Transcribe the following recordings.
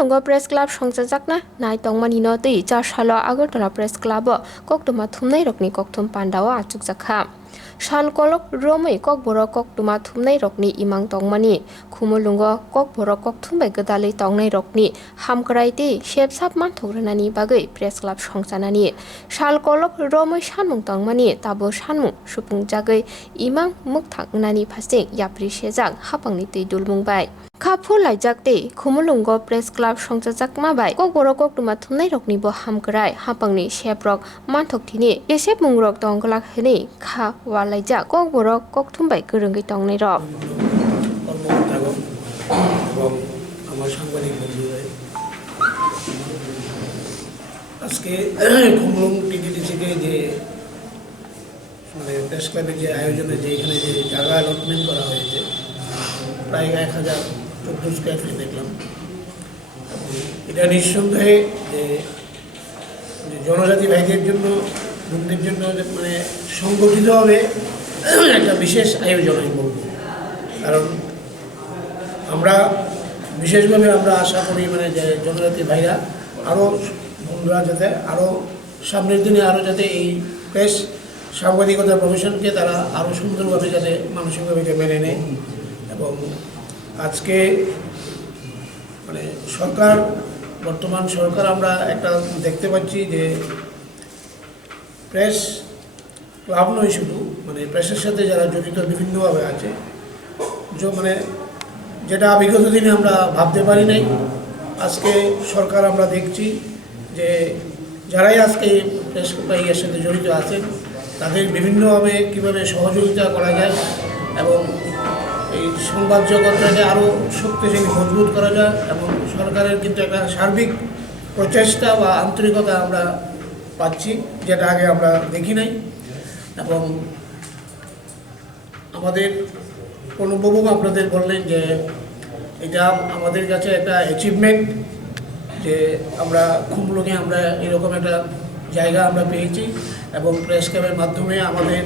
Khumulwngo Press Club সংযোজকনা নাই tongmani no tei 4 salo Agratala Press Club koktuma thumnai rokni kokthum pandawa achukjakha Salkolok romai kokborok koktuma thumnai rokni imang tongmani Khumulwngo kokborok kokthumbai godalai tongnai rokni hamkrai tei sepsap manthokranani bagai Press Club songsanani Salkolok romai sanmung tongmani tabo sanmung supungjagai imang mukthaknani phasing yapri sejak hapangni tei dulmungbai Khapul laijak tei Khumulwngo Press Club সংযোজকমা bai kokborok koktuma thumnai rokni bo hamkrai hapangni seprok manthokthini esep mungrok tongklak hini kha walaijak kokborok kokthumbai gorongoi tongnai rok এবং আমার সাংবাদিক বন্ধুরা আজকে খুমলুং টিটিডিসিতে যে মানে press ক্লাবের যে আয়োজনে যে এখানে যে জায়গা অ্যালটমেন্ট করা হয়েছে প্রায় 1014 স্কয়ার ফিট দেখলাম এটা নিঃসন্দেহে যে জনজাতি ভাইদের জন্য বন্ধুদের জন্য মানে সংগঠিতভাবে একটা বিশেষ আয়োজন আমি বলব কারণ আমরা বিশেষভাবে আমরা আশা করি মানে যে জনজাতি ভাইরা আরও বন্ধুরা যাতে আরও সামনের দিনে আরও যাতে এই প্রেস সাংবাদিকতার প্রফেশনকে তারা আরও সুন্দরভাবে যাতে মানসিকভাবে মেনে নেয় এবং আজকে মানে সরকার বর্তমান সরকার আমরা একটা দেখতে পাচ্ছি যে প্রেস ক্লাব নয় শুধু মানে প্রেসের সাথে যারা জড়িত বিভিন্নভাবে আছে মানে যেটা বিগত দিনে আমরা ভাবতে পারি নাই আজকে সরকার আমরা দেখছি যে যারাই আজকে প্রেস এর সাথে জড়িত আছেন তাদের বিভিন্নভাবে কীভাবে সহযোগিতা করা যায় এবং এই সংবাদ জগৎটাকে আরও শক্তিশালী মজবুত করা যায় এবং সরকারের কিন্তু একটা সার্বিক প্রচেষ্টা বা আন্তরিকতা আমরা পাচ্ছি যেটা আগে আমরা দেখি নাই এবং আমাদের অনুভব আপনাদের বললেন যে এটা আমাদের কাছে একটা অ্যাচিভমেন্ট যে আমরা খুমলুঙে আমরা এরকম একটা জায়গা আমরা পেয়েছি এবং প্রেস ক্লাবের মাধ্যমে আমাদের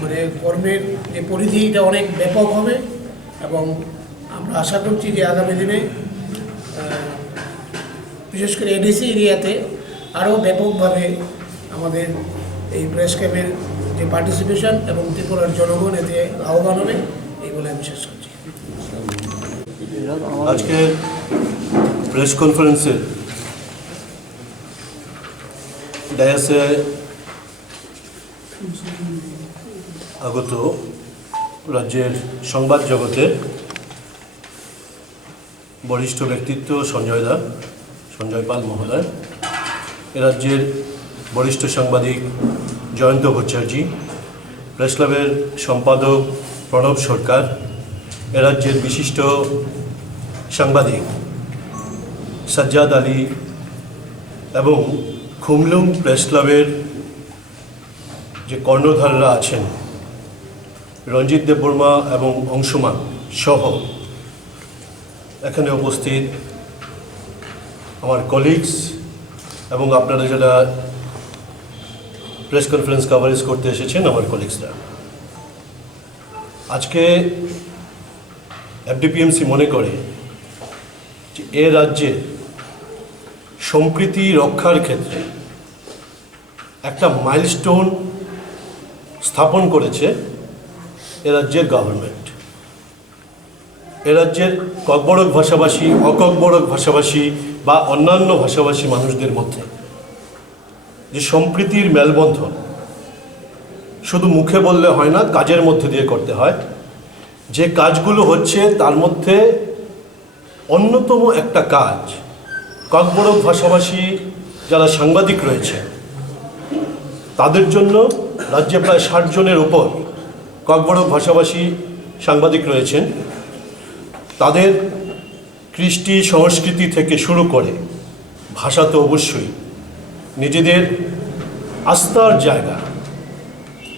মানে কর্মের যে পরিধিটা অনেক ব্যাপক হবে এবং আমরা আশা করছি যে আগামী দিনে বিশেষ করে এডিসি এরিয়াতে আরও ব্যাপকভাবে আমাদের এই প্রেস ক্লাবের যে পার্টিসিপেশন এবং ত্রিপুরার জনগণ এতে লাভবান হবে এই বলে আমি শেষ করছি আজকে প্রেস কনফারেন্সে ডায়াসে আগত রাজ্যের সংবাদ জগতে বরিষ্ঠ ব্যক্তিত্ব সঞ্জয় পাল মহোদয় এ রাজ্যের বরিষ্ঠ সাংবাদিক জয়ন্ত ভট্টাচার্য প্রেস ক্লাবের সম্পাদক প্রণব সরকার এ রাজ্যের বিশিষ্ট সাংবাদিক সাজ্জাদ আলী এবং খুমলুং প্রেস ক্লাবের যে কর্ণধাররা আছেন রঞ্জিত দেববর্মা এবং অংশুমান সহ এখানে উপস্থিত আমার কলিগস এবং আপনারা যারা প্রেস কনফারেন্স কভারেজ করতে এসেছেন আমার কলিগসরা আজকে এফডিপিএমসি মনে করে যে এ রাজ্যে সম্প্রীতি রক্ষার ক্ষেত্রে একটা মাইলস্টোন স্থাপন করেছে এ রাজ্যের গভর্নমেন্ট এ রাজ্যের ককবরক ভাষাভাষী অককবরক ভাষাভাষী বা অন্যান্য ভাষাভাষী মানুষদের মধ্যে যে সম্প্রীতির মেলবন্ধন শুধু মুখে বললে হয় না কাজের মধ্যে দিয়ে করতে হয় যে কাজগুলো হচ্ছে তার মধ্যে অন্যতম একটা কাজ ককবরক ভাষাভাষী যারা সাংবাদিক রয়েছে তাদের জন্য রাজ্যে প্রায় 60 জনের উপর ককবরক ভাষাভাষী সাংবাদিক রয়েছেন তাদের কৃষ্টি সংস্কৃতি থেকে শুরু করে ভাষা তো অবশ্যই নিজেদের আস্থার জায়গা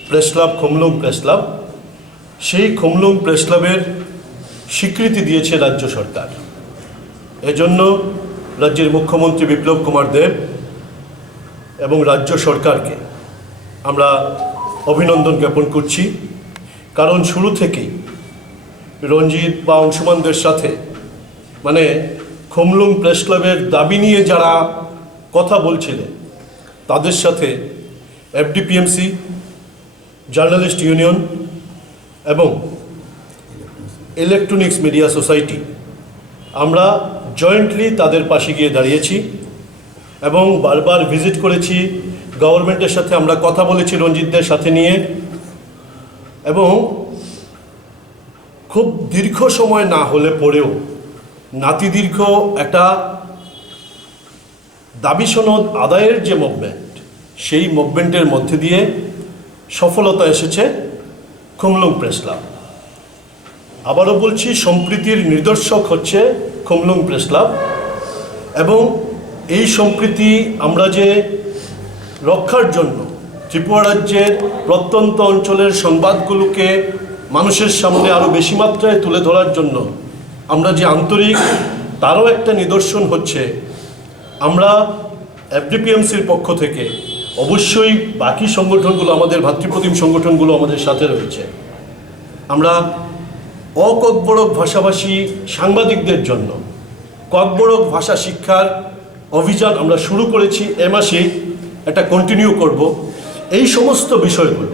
press club Khumlung press club সেই খুমলুং প্রেস ক্লাবের স্বীকৃতি দিয়েছে রাজ্য সরকার এজন্য রাজ্যের মুখ্যমন্ত্রী বিপ্লব কুমার দেব এবং রাজ্য সরকারকে আমরা অভিনন্দন জ্ঞাপন করছি কারণ শুরু থেকেই রঞ্জিত বা অংশুমানদের সাথে মানে খুমলুং প্রেস ক্লাবের দাবি নিয়ে যারা কথা বলছিলেন তাদের সাথে এফডিপিএমসি, জার্নালিস্ট ইউনিয়ন এবং ইলেকট্রনিক্স মিডিয়া সোসাইটি আমরা জয়েন্টলি তাদের পাশে গিয়ে দাঁড়িয়েছি এবং বারবার ভিজিট করেছি। গভর্নমেন্টের সাথে আমরা কথা বলেছি রঞ্জিতদের সাথে নিয়ে, এবং খুব দীর্ঘ সময় না হলে পরেও নাতিদীর্ঘ একটা দাবি সনদ আদায়ের যে মুভমেন্ট, সেই মুভমেন্টের মধ্যে দিয়ে সফলতা এসেছে খুমলুং প্রেস ক্লাব। আবারও বলছি, সম্প্রীতির নিদর্শক হচ্ছে খুমলুং প্রেস ক্লাব, এবং এই সম্প্রীতি আমরা যে রক্ষার জন্য ত্রিপুরা রাজ্যের প্রত্যন্ত অঞ্চলের সংবাদগুলোকে মানুষের সামনে আরও বেশি মাত্রায় তুলে ধরার জন্য আমরা যে আন্তরিক, তারও একটা নিদর্শন হচ্ছে আমরা এফডিপিএমসির পক্ষ থেকে অবশ্যই বাকি সংগঠনগুলো, আমাদের ভাতৃপ্রতিম সংগঠনগুলো আমাদের সাথে রয়েছে। আমরা অককবরক ভাষাভাষী সাংবাদিকদের জন্য ককবরক ভাষা শিক্ষার অভিযান আমরা শুরু করেছি, এ মাসে এটা কন্টিনিউ করব। এই সমস্ত বিষয়গুলো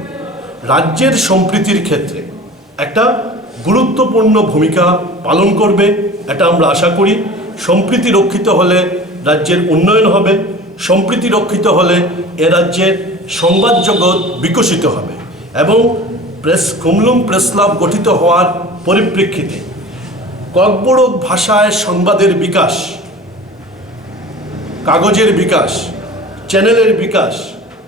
রাজ্যের সম্প্রীতির ক্ষেত্রে একটা গুরুত্বপূর্ণ ভূমিকা পালন করবে, এটা আমরা আশা করি। সম্প্রীতি রক্ষিত হলে রাজ্যের উন্নয়ন হবে, সম্প্রীতি রক্ষিত হলে এ রাজ্যের সংবাদ জগৎ বিকশিত হবে, এবং খুমলুং প্রেস ক্লাব গঠিত হওয়ার পরিপ্রেক্ষিতে ককবরক ভাষায় সংবাদের বিকাশ, কাগজের বিকাশ, চ্যানেলের বিকাশ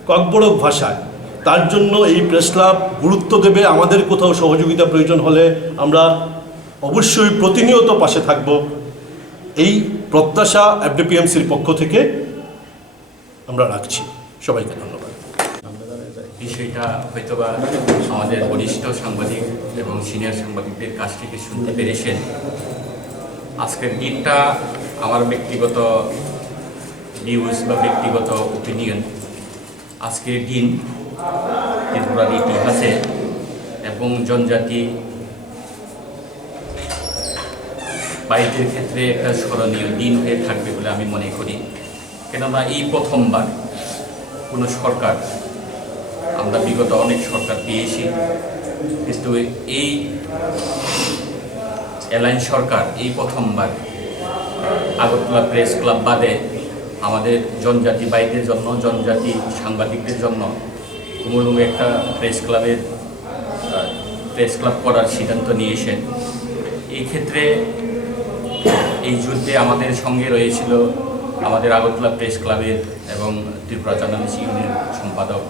ককবরক ভাষায়, তার জন্য এই প্রেস ক্লাব গুরুত্ব দেবে। আমাদের কোথাও সহযোগিতা প্রয়োজন হলে আমরা অবশ্যই প্রতিনিয়ত পাশে থাকব, এই প্রত্যাশা এফডিপিএমসির পক্ষ থেকে আমরা রাখছি। সবাইকে ধন্যবাদ। বিষয়টা হয়তোবা আমাদের বরিষ্ঠ সাংবাদিক এবং সিনিয়র সাংবাদিকদের কাছ থেকে শুনতে পেরেছেন। আজকের দিনটা আমার ব্যক্তিগত ভিউজ বা ব্যক্তিগত ওপিনিয়ন, আজকের দিন ত্রিপুরার ইতিহাসে এবং জনজাতি বাইরের ক্ষেত্রে একটা স্মরণীয় দিন হয়ে থাকবে বলে আমি মনে করি। কেননা এই প্রথমবার কোনো সরকার, আমরা বিগত অনেক সরকার পেয়েছি, কিন্তু এই অ্যালায়েন্স সরকার এই প্রথমবার আগরতলা প্রেস ক্লাব বাদে আমাদের জনজাতি বাইদের জন্য, জনজাতি সাংবাদিকদের জন্য খুমুলুঙ্গে একটা প্রেস ক্লাব করার সিদ্ধান্ত নিয়েছেন। এই ক্ষেত্রে এই যুদ্ধে আমাদের সঙ্গে রয়েছিল আমাদের আগরতলা প্রেস ক্লাবের এবং ত্রিপুরা জার্নালিস্ট ইউনিয়নের সম্পাদক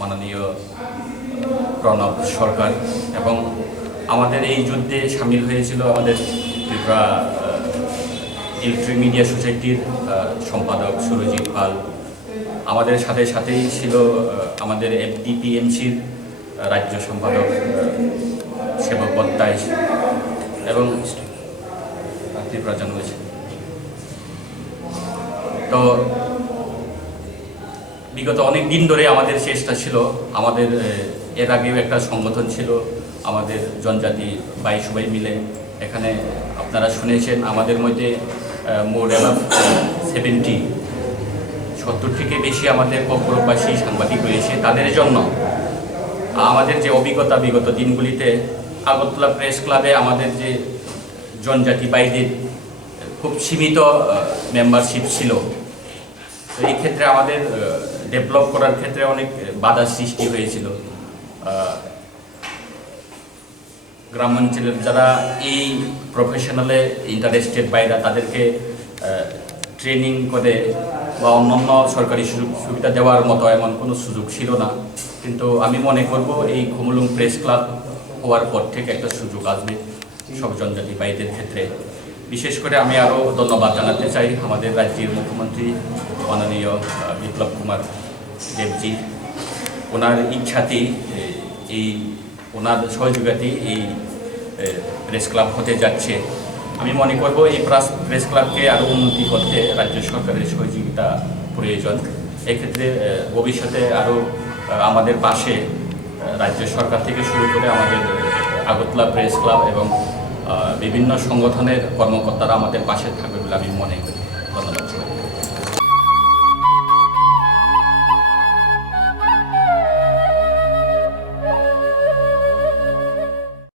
মাননীয় প্রণব সরকার, এবং আমাদের এই যুদ্ধে সামিল হয়েছিল আমাদের ত্রিপুরা ইলেকট্রিক মিডিয়া সোসাইটির সম্পাদক সুরজিৎ পাল। আমাদের সাথে সাথেই ছিল আমাদের এফডিপিএমসির রাজ্য সম্পাদক সেবক বত্তাই এবং ত্রিপুরা জার্নালিস্ট। তো বিগত অনেক দিন ধরে আমাদের চেষ্টা ছিল, আমাদের এর আগেও একটা সংগঠন ছিল আমাদের জনজাতি সবাই মিলে, এখানে আপনারা শুনেছেন আমাদের মধ্যে মোর অ্যাবাভ 70 থেকে বেশি আমাদের ককবরকবাসী সাংবাদিক রয়েছে। তাদের জন্য আমাদের যে অভিজ্ঞতা বিগত দিনগুলিতে আগরতলা প্রেস ক্লাবে আমাদের যে জনজাতি বাইদের খুব সীমিত মেম্বারশিপ ছিল, তো এই ক্ষেত্রে আমাদের ডেভেলপ করার ক্ষেত্রে অনেক বাধা সৃষ্টি হয়েছিল। গ্রামাঞ্চলের যারা এই প্রফেশনালে ইন্টারেস্টেড বাইরা, তাদেরকে ট্রেনিং করে বা অন্যান্য সরকারি সুবিধা দেওয়ার মতো এমন কোনো সুযোগ ছিল না। কিন্তু আমি মনে করব এই খুমুলুং প্রেস ক্লাব হওয়ার পর থেকে একটা সুযোগ আসবে সব জনজাতি বাইদের ক্ষেত্রে। বিশেষ করে আমি আরও ধন্যবাদ জানাতে চাই আমাদের রাজ্যের মুখ্যমন্ত্রী মাননীয় বিপ্লব কুমার দেবজি। ওনার ইচ্ছাতেই ওনার সহযোগিতাতেই এই প্রেস ক্লাব হতে যাচ্ছে। আমি মনে করব এই প্রেস ক্লাবকে আরও উন্নতি করতে রাজ্য সরকারের সহযোগিতা প্রয়োজন। এক্ষেত্রে ভবিষ্যতে আরও আমাদের পাশে রাজ্য সরকার থেকে শুরু করে আমাদের আগরতলা প্রেস ক্লাব এবং বিভিন্ন সংগঠনের কর্মকর্তারা আমাদের পাশে থাকবে বলে আমি মনে করি। ধন্যবাদ সবাইকে।